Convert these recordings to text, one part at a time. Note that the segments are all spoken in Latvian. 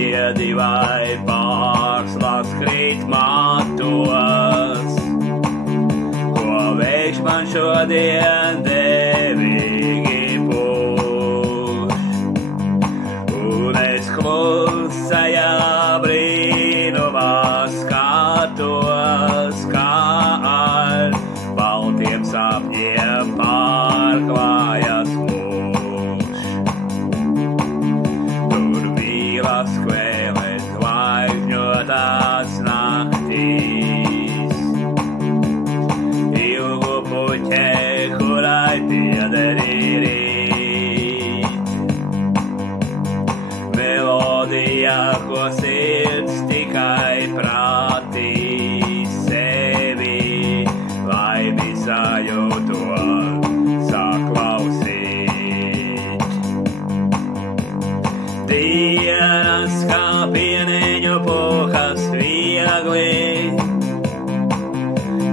ziedi vai pārslāgs krīt matos, ko vējš man šodien devīgi pūš. Un es klusajā brīnumā skatos, kā ar baltiem sapņiem pārklājas mūžs. Tur mīlas kvēles zvaigžņotās naktīs, ilgu puķē, kurai piederī rīt. Melodija, ko sirds tikai prātīs sevi, lai visajūto saklausīt. Dienas kā pieneņu pukas viegli,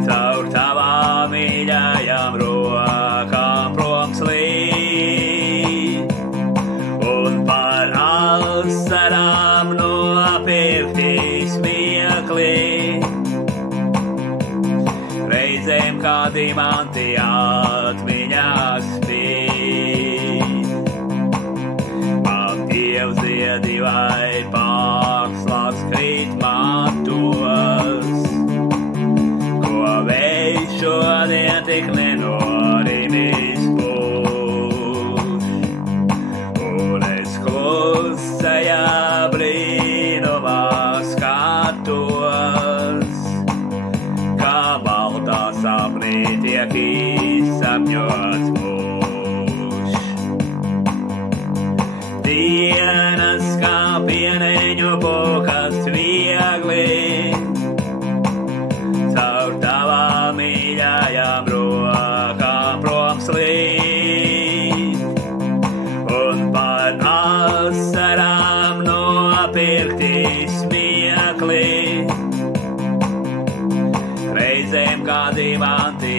caur tavām mīļajām rokām prom slīd, un par asarām nopirkti smiekli. Reizēm kā dimanti atmiņās spīd. Man Dievs ziedi vai pārslāgs krīt matos, ko vējš šodien tik nenorimis pūš. Un es klusajā brīnumā skatos, kā baltā sapnī tiek izsapņots mūžs. Dienas kā pieneņu pukas viegli, caur tavām mīļajām rokām prom slīd, un par asarām nopirkti smiekli. Reizēm kā dimanti